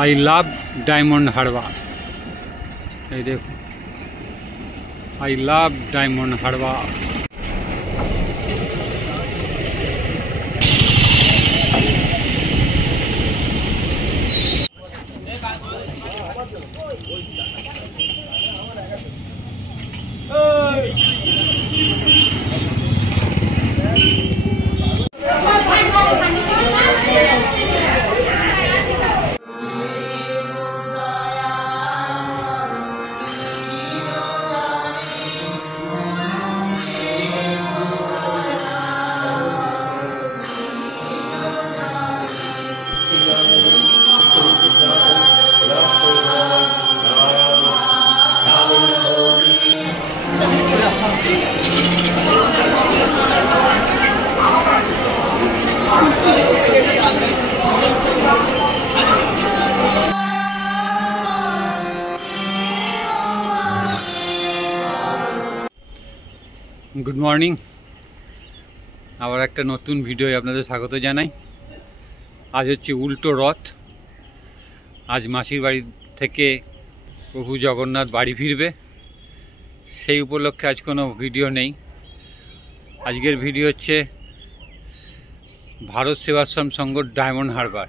आई love Diamond Harbour. ये देखो, I love Diamond Harbour. Good morning, आबार एक नतून भिडियो आपनादेर स्वागत जानाई। आज होच्छे उल्टो रथ। आज मासिर बाड़ी थेके प्रभु जगन्नाथ बाड़ी फिरबे, सेई उपलक्षे आज कोनो भिडियो नेई। आजकेर भिडियो होच्छे भारत सेवाश्रम संघ डायमंड हार्बर।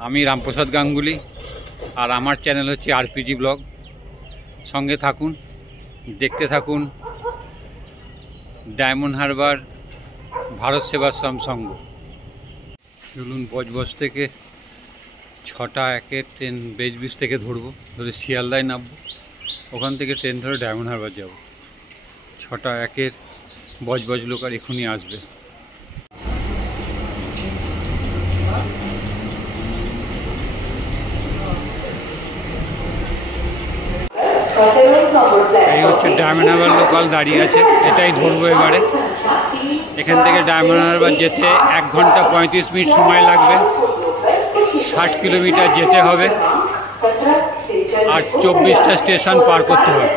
आमी रामप्रसाद गांगुली और आमार चैनल होच्छे आरपीजी ब्लग। संगे थाकुन, देखते थाकुन डायमंड हार्बर भारत सेवाश्रम संघ। चलुन बजबज থেকে 6টা 1 ট্রেন বেজবিজ থেকে ধরবো, ধরে শিয়ালদায় নামবো, ওখান থেকে ট্রেন ধরে ডায়মন্ড হারবার যাব। 6টা 1 বজবজ লোক আর এখনই আসবে। এই হচ্ছে ডায়মন্ড হারবার লোকাল দাঁড়িয়ে আছে, এটাই ধরবো এবারে। এখান থেকে ডায়মন্ড হারবার যেতে 1 ঘন্টা 35 মিনিট সময় লাগবে। 60 কিলোমিটার যেতে হবে আর 24টা স্টেশন পার করতে হবে।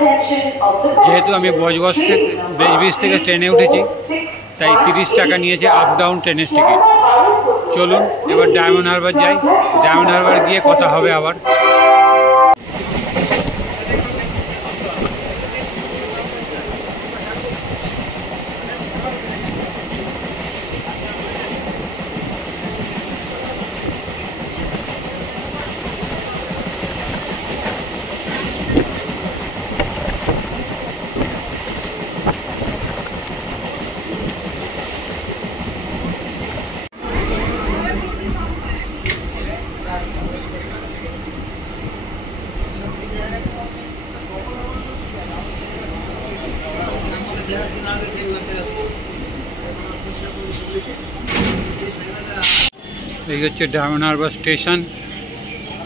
যেহেতু আমি বজবজ থেকে ব্রিজ থেকে ট্রেনে উঠেছি, তাই 30 টাকা নিয়েছে আপ ডাউন ট্রেনের টিকিট। চলুন এবার ডায়মন্ড হারবার যাই, ডায়মন্ড হারবার গিয়ে কথা হবে আবার। এই হচ্ছে ডায়মন্ড হারবার স্টেশন।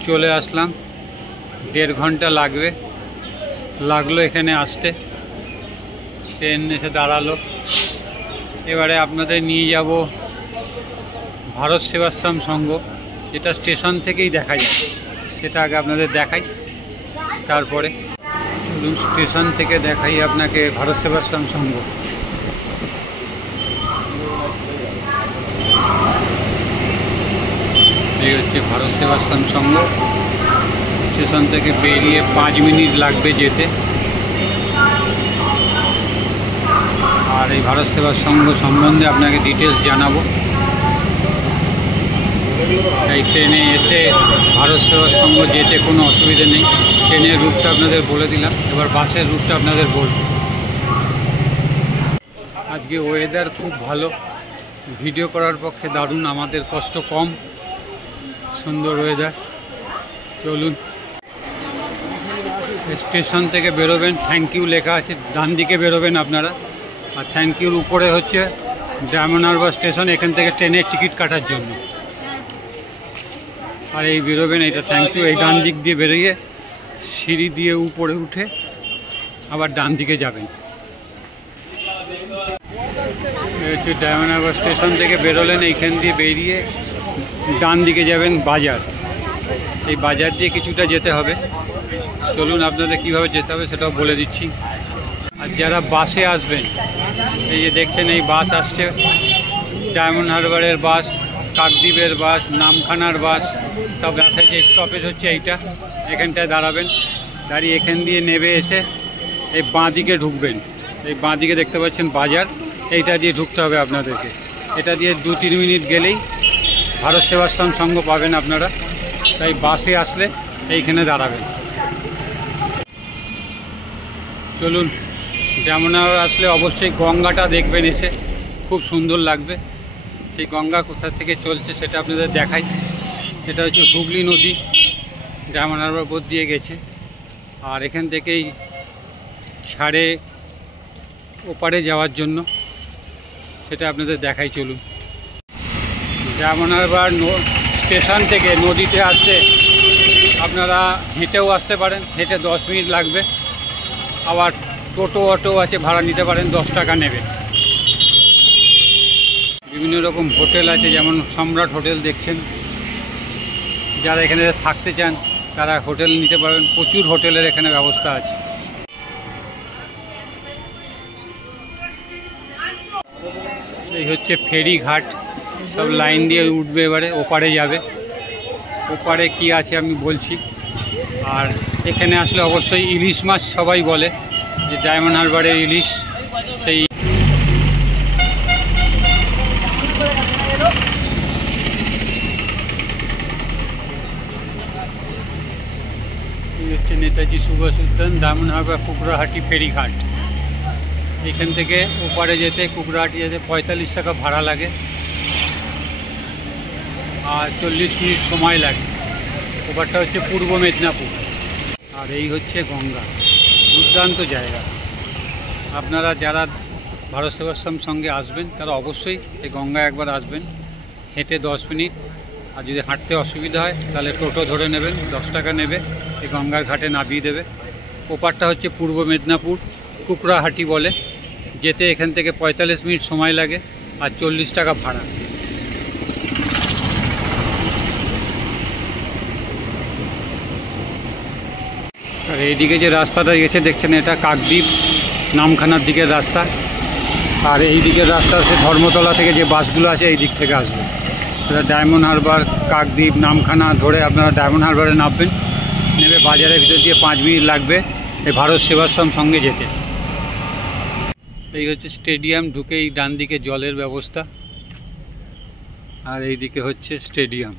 চলে আসলাম, 1.5 ঘন্টা লাগলো এখানে আসতে। ট্রেন এসে দাঁড়ালো। এবারে আপনাদের নিয়ে যাব ভারত সেবাশ্রম সংঘ, যেটা স্টেশন থেকেই দেখা যায়, সেটা আগে আপনাদের দেখাই, তারপরে স্টেশন থেকে দেখাই আপনাকে ভারত সেবাশ্রম সংঘ। এই হচ্ছে ভারত সেবাশ্রম সংঘ। স্টেশন থেকে বেরিয়ে 5 মিনিট লাগবে যেতে। আর এই ভারত সেবা সংঘ সম্বন্ধে আপনাকে ডিটেলস জানাবো। এই ট্রেনে এসে ভারত সেবা সংঘ যেতে কোনো অসুবিধা নেই। ট্রেনের রুটটা আপনাদের বলে দিলাম, এবার বাসের রুটটা আপনাদের বলবো। আজকে ওয়েদার খুব ভালো, ভিডিও করার পক্ষে দারুণ, আমাদের কষ্ট কম, সুন্দর ওয়েদার। চলুন স্টেশন থেকে বেরোবেন, থ্যাংক ইউ লেখা আছে, ডান দিকে বেরোবেন আপনারা। আর থ্যাংক ইউর উপরে হচ্ছে ডায়মন্ড হারবার স্টেশন, এখান থেকে ট্রেনের টিকিট কাটার জন্য। আর এই বেরোবেন, এটা থ্যাংক ইউ। এই ডান দিক দিয়ে বেরিয়ে সিঁড়ি দিয়ে উপরে উঠে আবার ডান দিকে যাবেন। এই হচ্ছে ডায়মন্ড হারবার স্টেশন থেকে বেরোলেন, এইখান দিয়ে বেরিয়ে ডান দিকে যাবেন বাজার। এই বাজার দিয়ে কিছুটা যেতে হবে। চলুন আপনাদের কিভাবে যেতে হবে সেটাও বলে দিচ্ছি। আর যারা বাসে আসবেন, এই যে দেখছেন এই বাস আসছে, ডায়মন্ড হারবারের বাস কাকদ্বীপের বাস, নামখানার বাস সব রাস্তায়। যে স্টপেজ হচ্ছে এইটা, এখানটায় দাঁড়াবেন, দাঁড়িয়ে এখান দিয়ে নেমে এসে এই বাঁ দিকে ঢুকবেন। এই বাঁ দিকে দেখতে পাচ্ছেন বাজার, এইটা দিয়ে ঢুকতে হবে আপনাদেরকে। এটা দিয়ে 2-3 মিনিট গেলেই ভারত সেবাশ্রম সংঘ পাবেন আপনারা। তাই বাসে আসলে এইখানে দাঁড়াবেন। চলুন, ডায়মন্ড আসলে অবশ্যই গঙ্গাটা দেখবেন এসে, খুব সুন্দর লাগবে। সেই গঙ্গা কোথা থেকে চলছে সেটা আপনাদের দেখাই। এটা হচ্ছে হুগলি নদী, ডায়মন্ড হারবার উপর দিয়ে গেছে। আর এখান থেকেই ছাড়ে ওপারে যাওয়ার জন্য, সেটা আপনাদের দেখাই। চলুন, ডায়মন্ড হারবার স্টেশন থেকে নদীতে আসতে আপনারা হেঁটেও আসতে পারেন, হেঁটে 10 মিনিট লাগবে। আবার টোটো অটো আছে, ভাড়া নিতে পারেন, 10 টাকা নেবে। বিভিন্ন রকম হোটেল আছে, যেমন সম্রাট হোটেল দেখছেন। যারা এখানে থাকতে চান তারা হোটেল নিতে পারেন, প্রচুর হোটেলের এখানে ব্যবস্থা আছে। এই হচ্ছে ফেরি ঘাট, সব লাইন দিয়ে উঠবে, এবারে ওপারে যাবে। ওপারে কি আছে আমি বলছি। আর এখানে আসলে অবশ্যই ইলিশ মাছ সবাই বলে যে ডায়মন্ড হারবারের ইলিশ। সেই হচ্ছে নেতাজি সুভাষ উদ্যান, ডায়মন্ড হারবার কুকড়াহাটি ফেরিঘাট। এখান থেকে ওপারে যেতে, কুকড়াহাটি যেতে 45 টাকা ভাড়া লাগে আর 40 মিনিট সময় লাগে। ওপারটা হচ্ছে পূর্ব মেদিনীপুর। আর এই হচ্ছে গঙ্গা, দুর্দান্ত জায়গা। আপনারা যারা ভারত সেবাশ্রম সঙ্গে আসবেন তারা অবশ্যই এই গঙ্গায় একবার আসবেন, হেঁটে 10 মিনিট। আর যদি হাঁটতে অসুবিধা হয় তাহলে টোটো ধরে নেবেন, 10 টাকা নেবে, এই গঙ্গার ঘাটে নামিয়ে দেবে। ওপারটা হচ্ছে পূর্ব মেদিনীপুর, কুকড়াহাটি বলে। যেতে এখান থেকে 45 মিনিট সময় লাগে আর 40 টাকা ভাড়া। আর এইদিকে যে রাস্তাটা গেছে দেখছেন, এটা কাকদ্বীপ নামখানার দিকের রাস্তা। আর এই দিকের রাস্তা আছে ধর্মতলা থেকে যে বাসগুলো আছে এই দিক থেকে আসবে। সেটা ডায়মন্ড হারবার, কাকদ্বীপ, নামখানা ধরে আপনারা ডায়মন্ড হারবারে নামবেন। নেমে বাজারের ভিতর দিয়ে 5 মিনিট লাগবে এই ভারত সেবাশ্রম সঙ্গে যেতে। এই হচ্ছে স্টেডিয়াম, ঢুকেই ডান দিকে জলের ব্যবস্থা। আর এই দিকে হচ্ছে স্টেডিয়াম।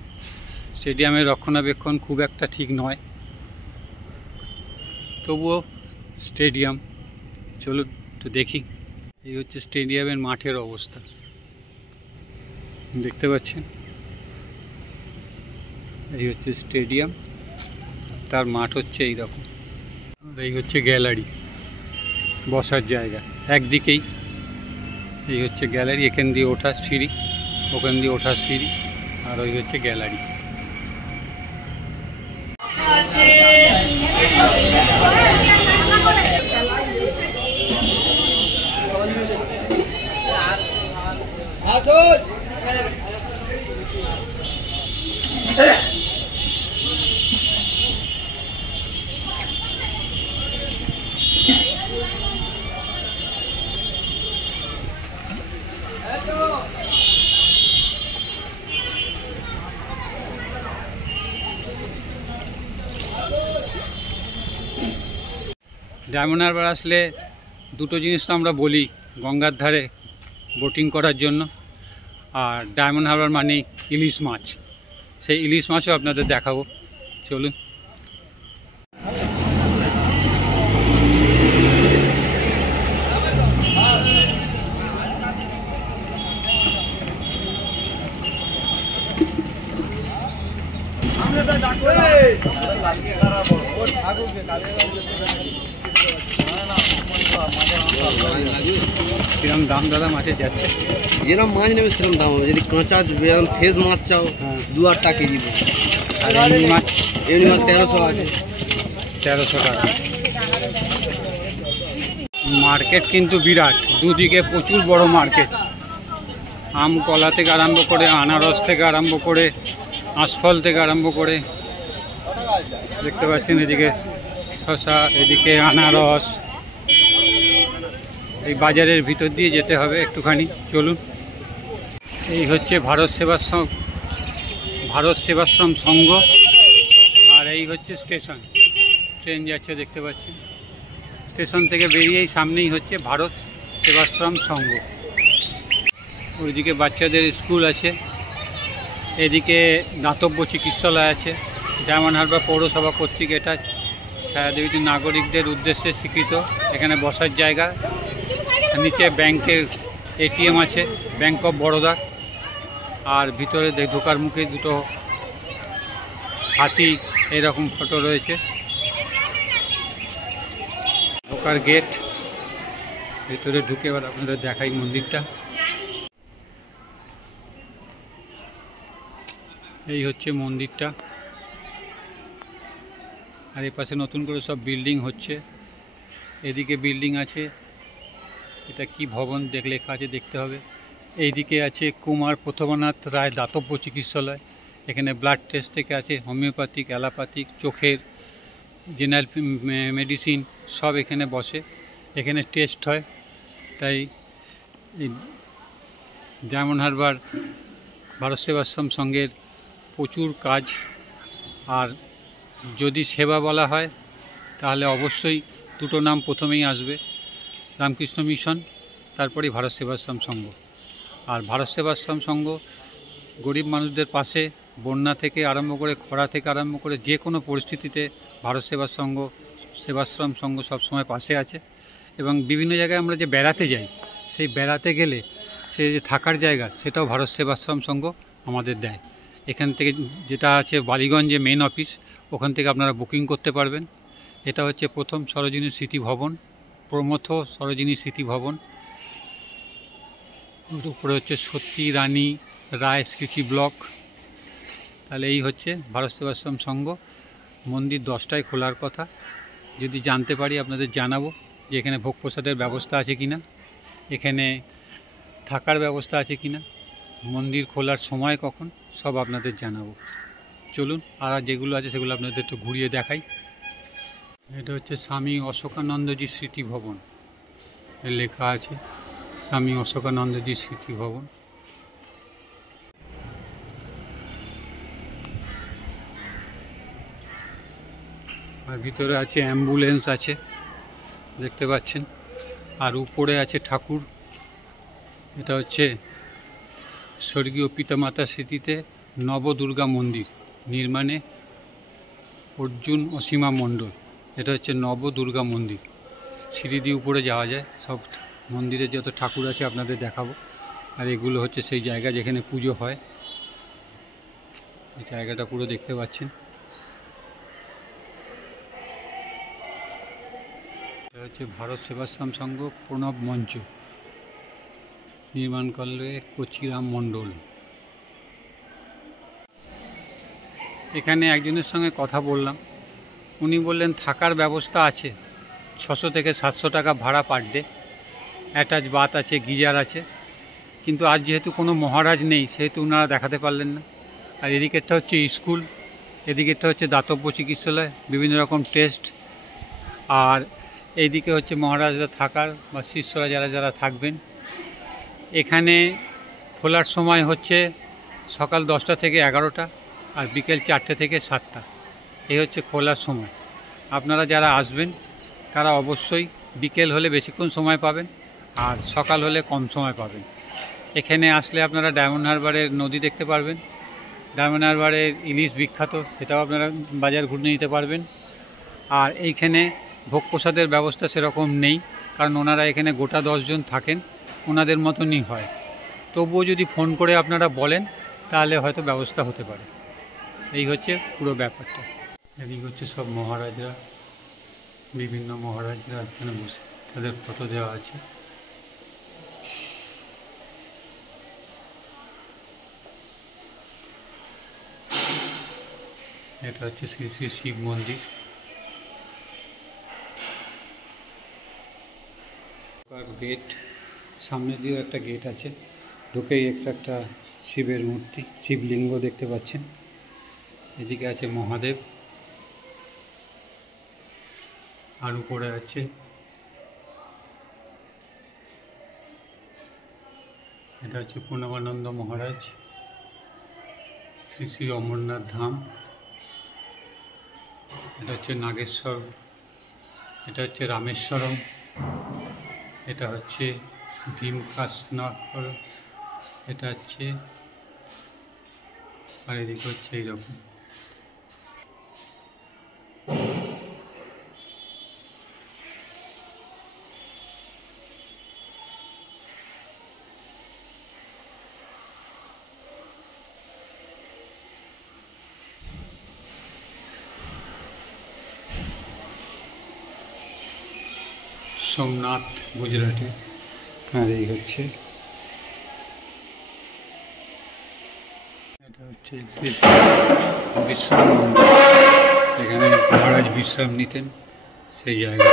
স্টেডিয়ামের রক্ষণাবেক্ষণ খুব একটা ঠিক নয়, তবুও স্টেডিয়াম। চলুন তো দেখি। এই হচ্ছে স্টেডিয়ামের মাঠের অবস্থা, দেখতে পাচ্ছেন। এই হচ্ছে স্টেডিয়াম, তার মাঠ হচ্ছে এইরকম। এই হচ্ছে গ্যালারি, বসার জায়গা একদিকেই। এই হচ্ছে গ্যালারি, এখান দিয়ে ওঠার সিঁড়ি, ওখান দিয়ে ওঠার সিঁড়ি। আর ওই হচ্ছে গ্যালারি। ডায়মন্ড হারবার আসলে দুটো জিনিস তো আমরা বলি, গঙ্গার ধারে বোটিং করার জন্য, আর ডায়মন্ড হারবার মানে ইলিশ মাছ। সেই ইলিশ মাছও আপনাদের দেখাবো। চলুন। কিরম দাম দাদা মাছের যাচ্ছে? যেরকম মাছ নেবে সেরকম দাম হবে। যদি কাঁচা ফ্রেশ মাছ চাও 2-8 টাকা কেজি। আর এমনি মাছ? এমনি মাছ 1300 আছে। 1300 টাকা। মার্কেট কিন্তু বিরাট, দুদিকে প্রচুর বড় মার্কেট। আম কলা থেকে আরম্ভ করে, আনারস থেকে আরম্ভ করে, আঁশফল থেকে আরম্ভ করে, দেখতে পাচ্ছেন এদিকে শসা, এদিকে আনারস। এই বাজারের ভিতর দিয়ে যেতে হবে একটুখানি। চলুন। এই হচ্ছে ভারত সেবাশ্রম ভারত সেবাশ্রম সংঘ। আর এই হচ্ছে স্টেশন, ট্রেন যাচ্ছে দেখতে পাচ্ছি। স্টেশন থেকে বেরিয়েই সামনেই হচ্ছে ভারত সেবাশ্রম সংঘ। ওইদিকে বাচ্চাদের স্কুল আছে, এদিকে দাতব্য চিকিৎসালয় আছে। ডায়মন্ড হারবার পৌরসভা কর্তৃক এটা ছায়াদেবীতে নাগরিকদের উদ্দেশ্যে স্বীকৃত। এখানে বসার জায়গা, নিচে ব্যাংকের এটিএম আছে, ব্যাংক অফ বরোদা। আর ভিতরে ঢোকার মুখে দুটো হাতি এরকম ফটো রয়েছে। ঢোকার গেট, ভিতরে ঢুকে এবার আপনাদের দেখাই মন্দিরটা। এই হচ্ছে মন্দিরটা। আর এই পাশে নতুন করে সব বিল্ডিং হচ্ছে। এদিকে বিল্ডিং আছে, এটা কি ভবন লেখা আছে দেখতে হবে। এইদিকে আছে কুমার প্রথমনাথ রায় দাতব্য চিকিৎসালয়। এখানে ব্লাড টেস্ট থেকে আছে, হোমিওপ্যাথিক, অ্যালোপ্যাথিক, চোখের, জেনারেল মেডিসিন সব এখানে বসে, এখানে টেস্ট হয়। তাই ডায়মন্ড হারবার ভারত সেবাশ্রম সংঘের প্রচুর কাজ। আর যদি সেবা বলা হয় তাহলে অবশ্যই দুটো নাম প্রথমেই আসবে, রামকৃষ্ণ মিশন, তারপরেই ভারত সেবাশ্রম সংঘ। আর ভারত সেবাশ্রম সংঘ গরিব মানুষদের পাশে, বন্যা থেকে আরম্ভ করে, খরা থেকে আরম্ভ করে যে কোনো পরিস্থিতিতে ভারত সেবাশ্রম সংঘ সবসময় পাশে আছে। এবং বিভিন্ন জায়গায় আমরা যে বেড়াতে যাই, সেই বেড়াতে গেলে সে যে থাকার জায়গা সেটাও ভারত সেবাশ্রম সংঘ আমাদের দেয়। এখান থেকে যেটা আছে বালিগঞ্জে মেন অফিস, ওখান থেকে আপনারা বুকিং করতে পারবেন। এটা হচ্ছে প্রথম সরোজিনী স্মৃতি ভবন, প্রমথ সরোজিনী স্মৃতি ভবন। উপরে হচ্ছে সতী রানী রায় স্মৃতি ব্লক। তাহলে এই হচ্ছে ভারত সেবাশ্রম সংঘ। মন্দির 10টায় খোলার কথা। যদি জানতে পারি আপনাদের জানাবো যে এখানে ভোগ প্রসাদের ব্যবস্থা আছে কিনা, এখানে থাকার ব্যবস্থা আছে কিনা, মন্দির খোলার সময় কখন, সব আপনাদের জানাবো। চলুন আর যেগুলো আছে সেগুলো আপনাদের একটু ঘুরিয়ে দেখাই। এটা হচ্ছে স্বামী অশোকানন্দজি স্মৃতি ভবন, এর লেখা আছে স্বামী অশোকানন্দজি স্মৃতি ভবন। আর ভিতরে আছে অ্যাম্বুলেন্স আছে দেখতে পাচ্ছেন। আর উপরে আছে ঠাকুর, এটা হচ্ছে স্বর্গীয় পিতামাতার স্মৃতিতে নবদুর্গা মন্দির নির্মাণে অর্জুন অসীমা মণ্ডল। এটা হচ্ছে নবদুর্গা মন্দির। সিঁড়ি দিয়ে উপরে যাওয়া যায়। সব মন্দিরের যত ঠাকুর আছে আপনাদের দেখাবো। আর এগুলো হচ্ছে সেই জায়গা যেখানে পুজো হয়। এই জায়গাটা পুরো দেখতে পাচ্ছেন। এটা হচ্ছে ভারত সেবাশ্রম সংঘ প্রণব মঞ্চ, নির্মাণ করলে কচিরাম মণ্ডল। এখানে একজনের সঙ্গে কথা বললাম, উনি বললেন থাকার ব্যবস্থা আছে, 600 থেকে 700 টাকা ভাড়া পার ডে। অ্যাটাচ বাথ আছে, গিজার আছে। কিন্তু আজ যেহেতু কোনো মহারাজ নেই সেহেতু ওনারা দেখাতে পারলেন না। আর এদিকেরটা হচ্ছে স্কুল, এদিকেরটা হচ্ছে দাতব্য চিকিৎসালয়, বিভিন্ন রকম টেস্ট। আর এইদিকে হচ্ছে মহারাজরা থাকার বা শিষ্যরা যারা যারা থাকবেন। এখানে খোলার সময় হচ্ছে সকাল 10টা থেকে 11টা, আর বিকেল 4টে থেকে 7টা। এই হচ্ছে খোলার সময়। আপনারা যারা আসবেন তারা অবশ্যই বিকেল হলে বেশিক্ষণ সময় পাবেন, আর সকাল হলে কম সময় পাবেন। এখানে আসলে আপনারা ডায়মন্ড হারবারের নদী দেখতে পারবেন, ডায়মন্ড হারবারের ইলিশ বিখ্যাত, সেটাও আপনারা বাজার ঘুরে নিতে পারবেন। আর এইখানে ভোগ প্রসাদের ব্যবস্থা সেরকম নেই, কারণ ওনারা এখানে গোটা 10 জন থাকেন, ওনাদের মতনই হয়। তবুও যদি ফোন করে আপনারা বলেন তাহলে হয়তো ব্যবস্থা হতে পারে। এই হচ্ছে পুরো ব্যাপারটা। এদিকে হচ্ছে সব মহারাজরা, বিভিন্ন মহারাজরা এখানে বসে, তাদের ফটো দেওয়া আছে। এটা হচ্ছে শ্রী শ্রী শিব মন্দির। গেট, সামনে দিয়েও একটা গেট আছে, ঢুকেই একটা শিবের মূর্তি, শিবলিঙ্গ দেখতে পাচ্ছেন। এদিকে আছে মহাদেব, আর উপরে আছে এটা হচ্ছে পূর্ণবানন্দ মহারাজ, শ্রী শ্রী অমরনাথ ধাম। এটা হচ্ছে নাগেশ্বর, এটা হচ্ছে রামেশ্বরম, এটা হচ্ছে ভীমকাশনগর, এটা হচ্ছে, আর এদিকে হচ্ছে এইরকম। সোমনাথ গুজরাটে। আর এই হচ্ছে, এটা হচ্ছে বিশ্রাম মন্দির, এখানে মহারাজ বিশ্রাম নিতেন, সেই জায়গা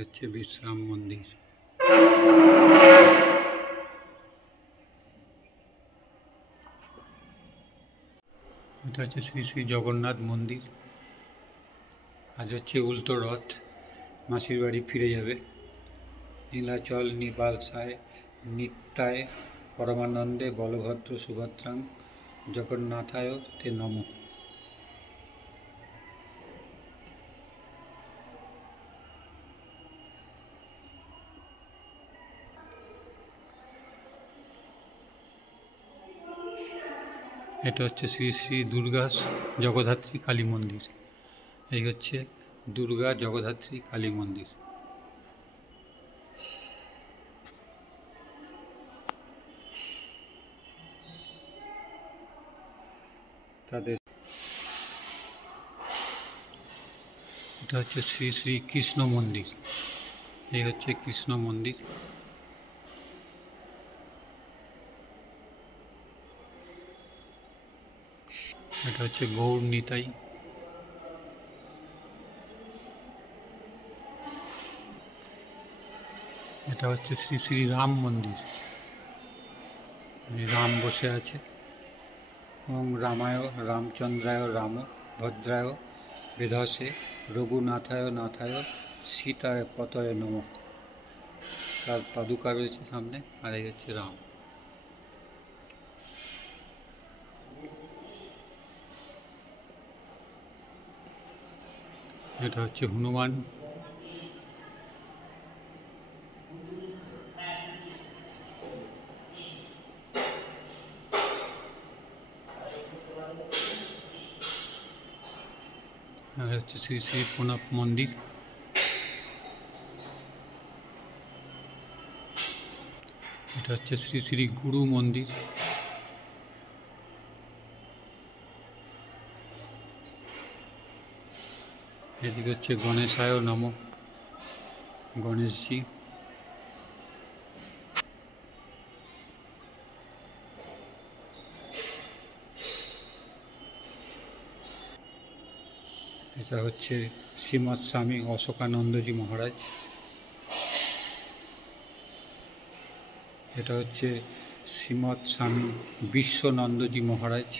হচ্ছে বিশ্রাম মন্দির। এটা হচ্ছে শ্রী শ্রী জগন্নাথ মন্দির। আজ হচ্ছে উল্টো রথ, মাসির বাড়ি ফিরে যাবে। নীলাচল নিবাসায় নিত্যায় পরমানন্দে বলভদ্র সুভদ্রাং জগন্নাথায় তে নমঃ। এটা হচ্ছে শ্রী শ্রী দুর্গা জগদ্ধাত্রী কালী মন্দির। এই হচ্ছে দুর্গা জগদ্ধাত্রী কালী মন্দির। তাদের এটা হচ্ছে শ্রী শ্রী কৃষ্ণ মন্দির। এই হচ্ছে কৃষ্ণ মন্দির। এটা হচ্ছে গৌর নিতাই। এটা হচ্ছে শ্রী শ্রী রাম মন্দির। রাম বসে আছে এবং রামায় রামচন্দ্রায় রাম ভদ্রায় বেধসে রঘুনাথায় নাথায় সীতায় পতয় নমঃ। তার পাদুকা রয়েছে সামনে, আর এই হচ্ছে রাম। এটা হচ্ছে হনুমান। আর হচ্ছে শ্রী শ্রী প্রণব মন্দির। এটা হচ্ছে শ্রী শ্রী গুরু মন্দির। এদিকে হচ্ছে গণেশায় নমঃ, গণেশজি। এটা হচ্ছে শ্রীমৎ স্বামী অশোকানন্দজি মহারাজ। এটা হচ্ছে শ্রীমৎ স্বামী বিশ্বনন্দজি মহারাজ।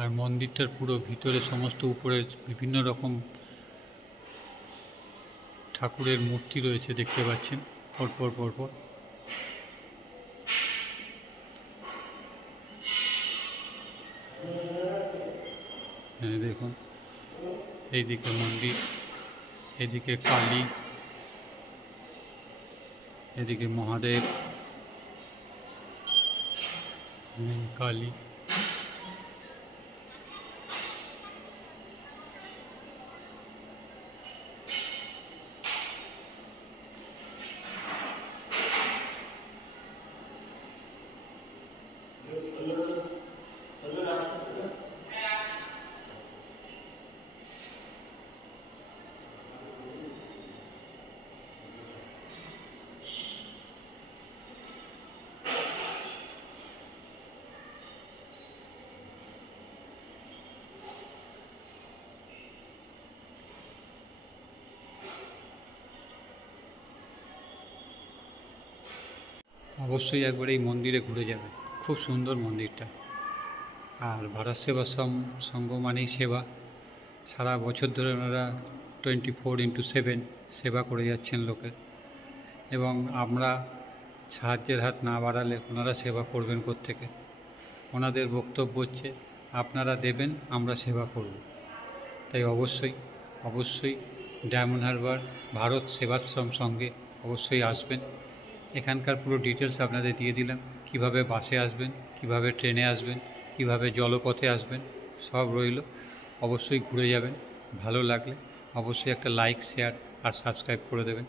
আর মন্দিরটার পুরো ভিতরে সমস্ত উপরে বিভিন্ন রকম ঠাকুরের মূর্তি রয়েছে, দেখতে পাচ্ছেন পরপর পরপর। হ্যাঁ দেখুন, এইদিকে মন্দির, এদিকে কালী, এদিকে মহাদেব, কালী। অবশ্যই একবার এই মন্দিরে ঘুরে যাবে, খুব সুন্দর মন্দিরটা। আর ভারত সেবা সংঘ মানেই সেবা, সারা বছর ধরে ওনারা 24/7 সেবা করে যাচ্ছেন লোকের, এবং আমরা সাহায্যের হাত না বাড়ালে ওনারা সেবা করবেন কোত্থেকে। ওনাদের বক্তব্য হচ্ছে আপনারা দেবেন, আমরা সেবা করব। তাই অবশ্যই ডায়মন্ড হারবার ভারত সেবাশ্রম সঙ্গে অবশ্যই আসবেন। এখানকার পুরো ডিটেলস আপনাদের দিয়ে দিলাম, কিভাবে বাসে আসবেন, কিভাবে ট্রেনে আসবেন, কিভাবে জলপথে আসবেন, সব রইল। অবশ্যই ঘুরে যাবেন। ভালো লাগলে অবশ্যই একটা লাইক, শেয়ার আর সাবস্ক্রাইব করে দেবেন।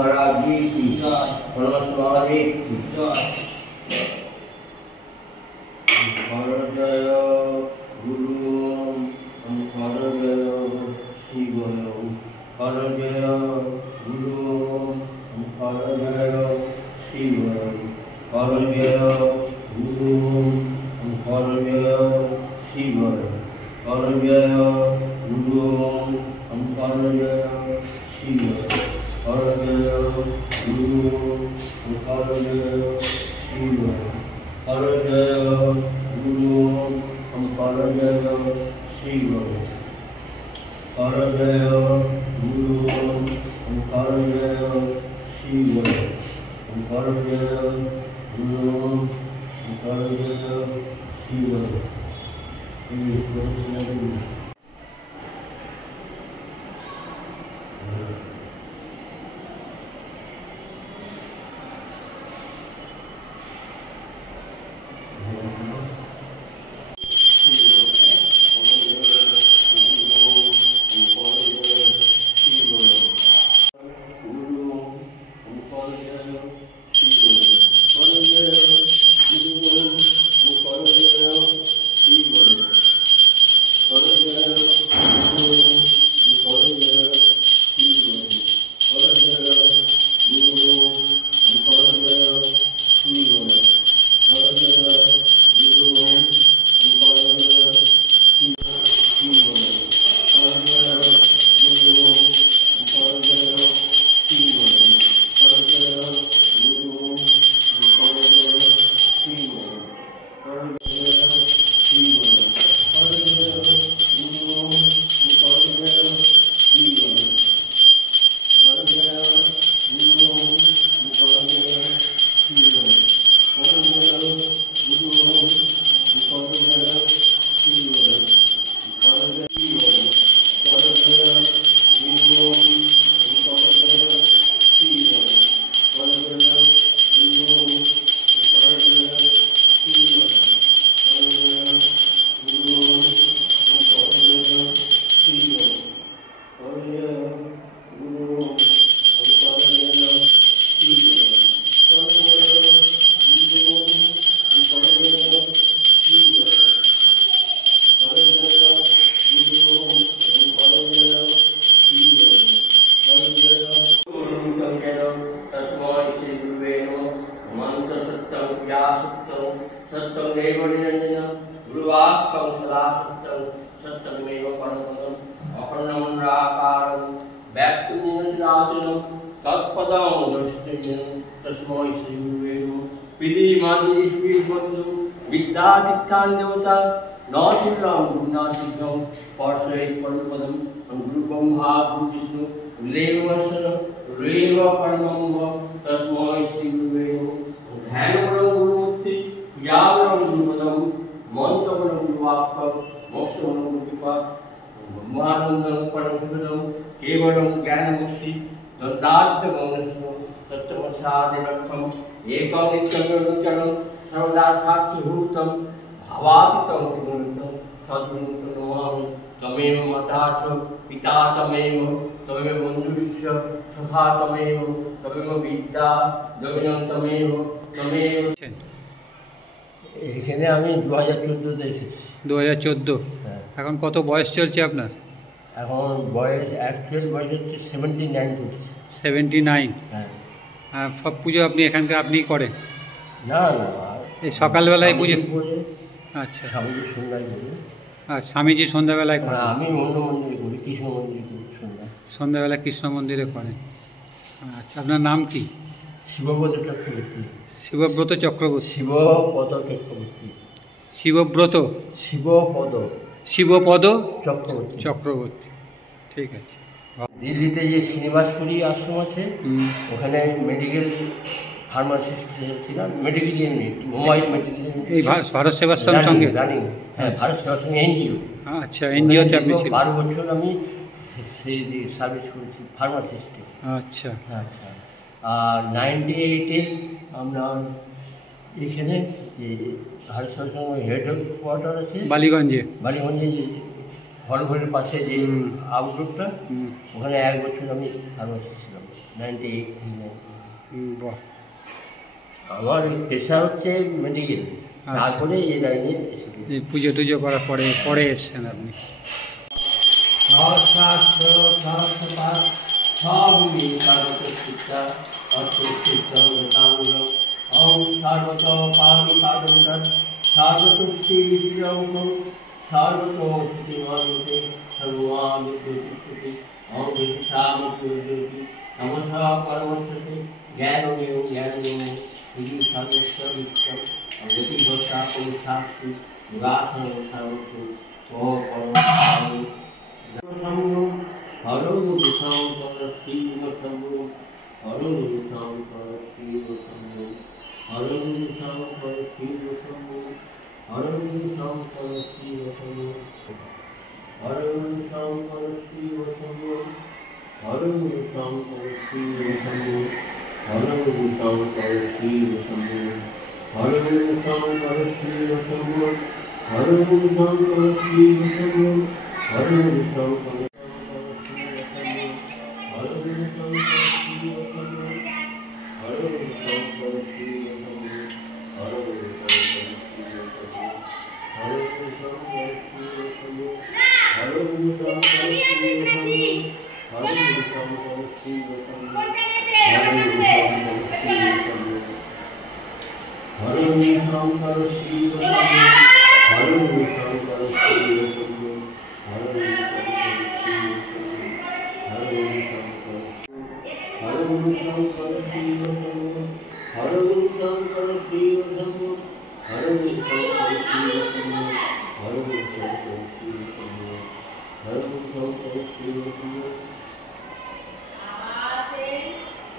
महाराज जी की जय, महादेव की जय। हर जय गुरु हर जय शिव, हर जय गुरु हर जय शिव, हर जय गुरु हर जय शिव, हर जय गुरु हर जय शिव, हर जय गुरु हर जय शिव, हर जय गुरु हर जय शिव, हर जय गुरु हर जय शिव, हर जय गुरु हर जय शिव। सत्यमेव परमपदम् अखण्डमण्डलाकारं व्याप्तनिरञ्जनायतनं तत्पदं दर्शनीयं तस्मै श्रीगुरुवे नमः। विधिमादिश्रीबन्धु विद्यादित्यान् देवता न तुल्यं गुरुनासिद्धं पार्श्वे परमपदं गुरुब्रह्मा गुरुविष्णु गुरुदेव परमं तस्मै श्रीगुरुवे नमः। ध्यानवरं गुरुमूर्ति व्यावरं गुरुपदं मंत्रवरं गुरुवाक्यं मोक्षवरं गुरुकृपा ब्रह्मानन्दं परमसुखदं केवलं ज्ञानमुक्ति दत्तात्ममौनस्वं तत्त्वमसादिलक्ष्यम् एकं नित्यं सर्वदा साक्षिभूतं भावातीतं त्रिगुणितं सद्गुरुं नमामि तमेव माता च पिता तमेव तमेव बन्धुश्च सखा तमेव तमेव विद्या द्रविणं तमेव तमेव। এখানে আমি 2014-তে এসেছি। 2014। হ্যাঁ। এখন কত বয়স চলছে আপনার? এখন বয়স অ্যাকচুয়াল বয়স হচ্ছে 79 চলছে। 79। হ্যাঁ। আর সব পুজো আপনি এখানকার আপনিই করেন? না না, এই সকালবেলায় পুজো? আচ্ছা। স্বামীজি সন্ধ্যায় করি। আর স্বামীজি সন্ধ্যাবেলায় করেন? আমি অন্য মন্দিরে করি, কৃষ্ণ মন্দিরে করি সন্ধ্যায়। সন্ধ্যাবেলা কৃষ্ণ মন্দিরে করেন। আচ্ছা, আপনার নাম কি? শিবব্রত চক্রবর্তী। শিবব্রত চক্রবর্তী। শিবপদ চক্রবর্তী। শিবব্রত? শিবপদ। শিবপদ চক্রবর্তী। চক্রবর্তী, ঠিক আছে। দিল্লিতে যে শ্রীনিবাসপুরী আশ্রম আছে, ওখানে মেডিকেল ফার্মাসিস্ট ছিলাম, medical unit, mobile medical unit. এই ভারত সেবাশ্রমের সঙ্গে রানিং? হ্যাঁ, ভারত সেবাশ্রম এনজিও। আচ্ছা, এনজিওতে আপনি ছিলেন? 12 বছর আমি সেই সার্ভিস করেছি ফার্মাসিস্টে। আচ্ছা। আচ্ছা। আর 98-এ আপনার এখানে যে ভারত সেবাশ্রম হেড কোয়ার্টার আছে বালিগঞ্জে। বালিগঞ্জে যে হলঘরের পাশে যে আউটডোরটা, ওখানে 1 বছর আমি ফার্মাসিস্ট ছিলাম 98 থেকে। বাহ। আমার পেশা হচ্ছে মেডিকেল, তারপরে এই লাইনে এই পুজো টুজো করার পরে এসছেন আপনি?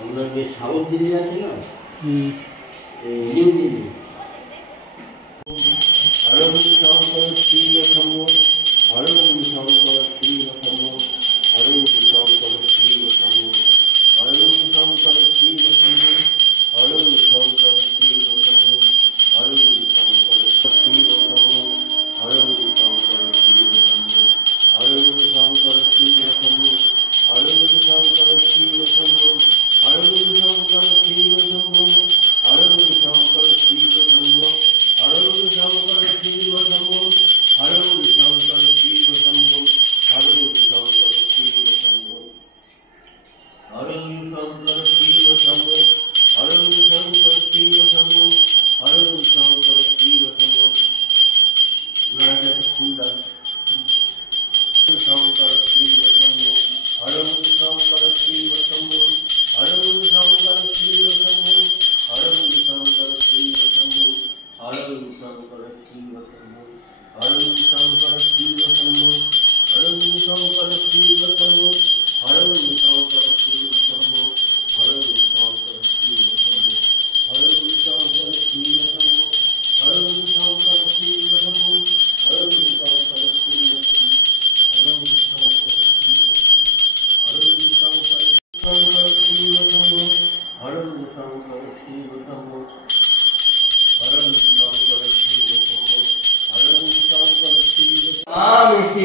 আমরা যে সাউথ দিল্লি আছে না, নিউ দিল্লি,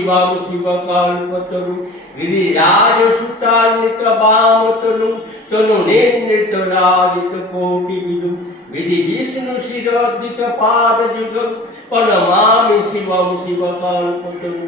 শিবম শিবকল্পতরু গিরিরাজসুতান্বিত বামতনু তনু নির্ণিত রাজিত কোটি বিদু বিধি বিষ্ণু শিরোদ্দিত পাদ যুগম প্রণমামি শিবম শিবকল্পতরু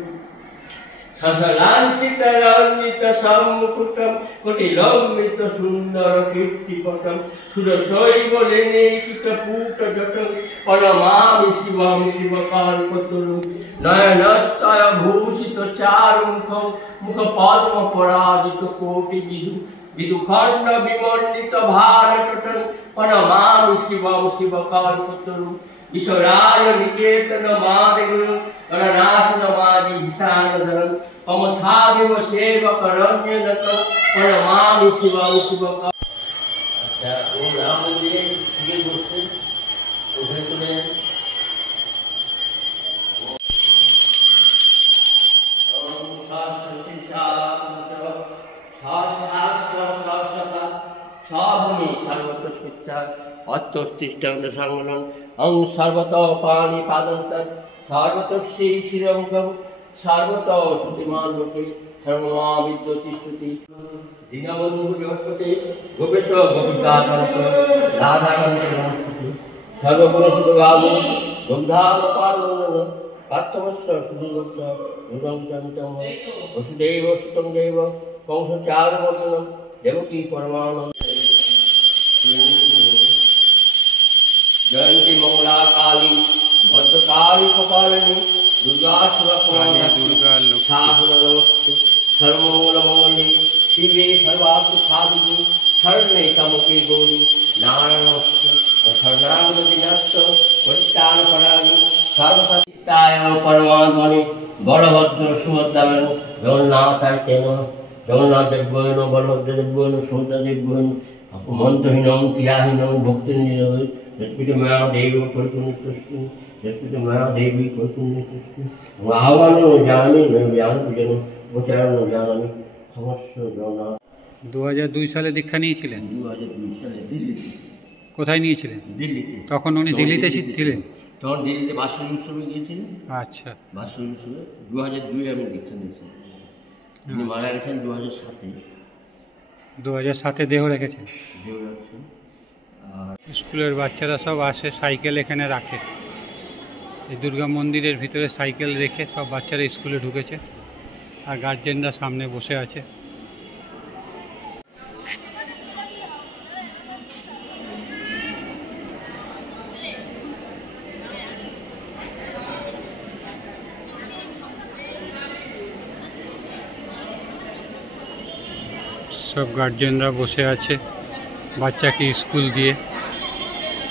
সসলাঞ্চিত রঞ্জিত সম্মুকুটম কোটিলম্বিত সুন্দর কীর্তিপটম সুরশৈব লেনেচিত পুট জটম প্রণমামি শিবম শিবকল্পতরু নয়নত্তয় ভূষিত চারুমুখম মুখ পদ্ম পরাজিত কোটি বিদু বিদুখণ্ড বিমণ্ডিত ভারটটং প্রণমামি শিবম শিবকল্পতরু বিশ্বরায় নিকেতন মাদেগুরু গণনাশন মাদি ঈশানধরম পমথাদেব সেবক রঞ্জনত প্রণমামি শিবম শিবক। আচ্ছা, ও রাম মন্দিরে ঢুকে বসছেন, ওখানে চলে যান। অং সর্বত পানি পাদন্তর সর্বত শ্রী শ্রীরঙ্গম সর্বত শ্রুতিমান লোকে সর্বমা বিদ্যুতিষ্ঠতি দীনবন্ধু বৃহস্পতি গোপেশ গোপিকাকান্ত রাধাকান্ত নমস্তুতি সর্বগুণ সুতগাম গন্ধাপানন্দন পার্থবস্য সুদীভক্ত দুরঙ্গম বসুদেব সুতং দেব কংসচারমর্দনম দেবকী পরমানন্দ। জয়ন্তী মঙ্গলা কালী ভদ্রকালী কপালিনী দুর্গা শিবকুমারী সর্বমঙ্গল মঙ্গলী শিবে সর্বার্থ সাধিনী শরণে কামকে গৌরী নারায়ণস্তে শরণাগতি নস্ত পরিত্রাণ করামি সর্বশক্তিতায় পরমাত্মনে বড়ভদ্র সুভদ্রামেন জগন্নাথায় জগন্নাথ দেব্যেন বলভদ্র দেব্যেন সৌদ্রা দেব্যেন মন্ত্রহীনম ক্রিয়াহীনম ভক্তিহীনম যৎপিত ময়া দেব পরিপূর্ণ কৃষ্ণ যৎপিত ময়া দেবী পরিপূর্ণ কৃষ্ণ আহ্বানো জানামি জ্ঞান পূজন প্রচারণ জানামি সমস্ত জগন্নাথ। 2002 সালে দীক্ষা নিয়েছিলেন? 2002 সালে দিল্লিতে। কোথায় নিয়েছিলেন? দিল্লিতে। তখন উনি দিল্লিতে ছিলেন? তখন দিল্লিতে বাৎসরিক উৎসবে গিয়েছিলেন। আচ্ছা, বাৎসরিক উৎসবে 2002 আমি দীক্ষা নিয়েছিলাম। তিনি মারা গেছেন 2007-এ। 2007-এ দেহ রেখেছেন। দেহ রাখছেন। আর স্কুলের বাচ্চারা সব আসে, সাইকেল এখানে রাখে। এই দুর্গা মন্দিরের ভিতরে সাইকেল রেখে সব বাচ্চারা স্কুলে ঢুকেছে, আর গার্জেনরা সামনে বসে আছে। সব গার্জেনরা বসে আছে, বাচ্চাকে স্কুল দিয়ে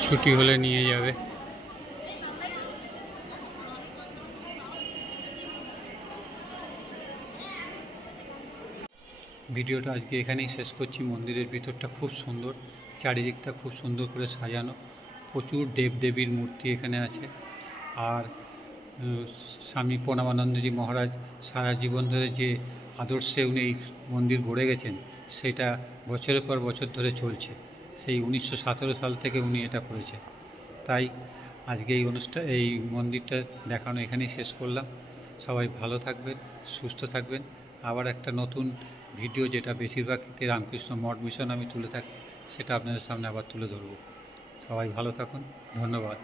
ছুটি হলে নিয়ে যাবে। ভিডিওটা আজকে এখানেই শেষ করছি। মন্দিরের ভিতরটা খুব সুন্দর, চারিদিকটা খুব সুন্দর করে সাজানো, প্রচুর দেবদেবীর মূর্তি এখানে আছে। আর স্বামী প্রণবানন্দজি মহারাজ সারা জীবন ধরে যে আদর্শে উনি এই মন্দির গড়ে গেছেন, সেটা বছরের পর বছর ধরে চলছে। সেই 1917 সাল থেকে উনি এটা করেছেন। তাই আজকে এই মন্দিরটা দেখানো এখানেই শেষ করলাম। সবাই ভালো থাকবেন, সুস্থ থাকবেন। আবার একটা নতুন ভিডিও, যেটা বেশিরভাগ ক্ষেত্রে রামকৃষ্ণ মঠ মিশন আমি তুলে থাকি, সেটা আপনাদের সামনে আবার তুলে ধরব। সবাই ভালো থাকুন, ধন্যবাদ।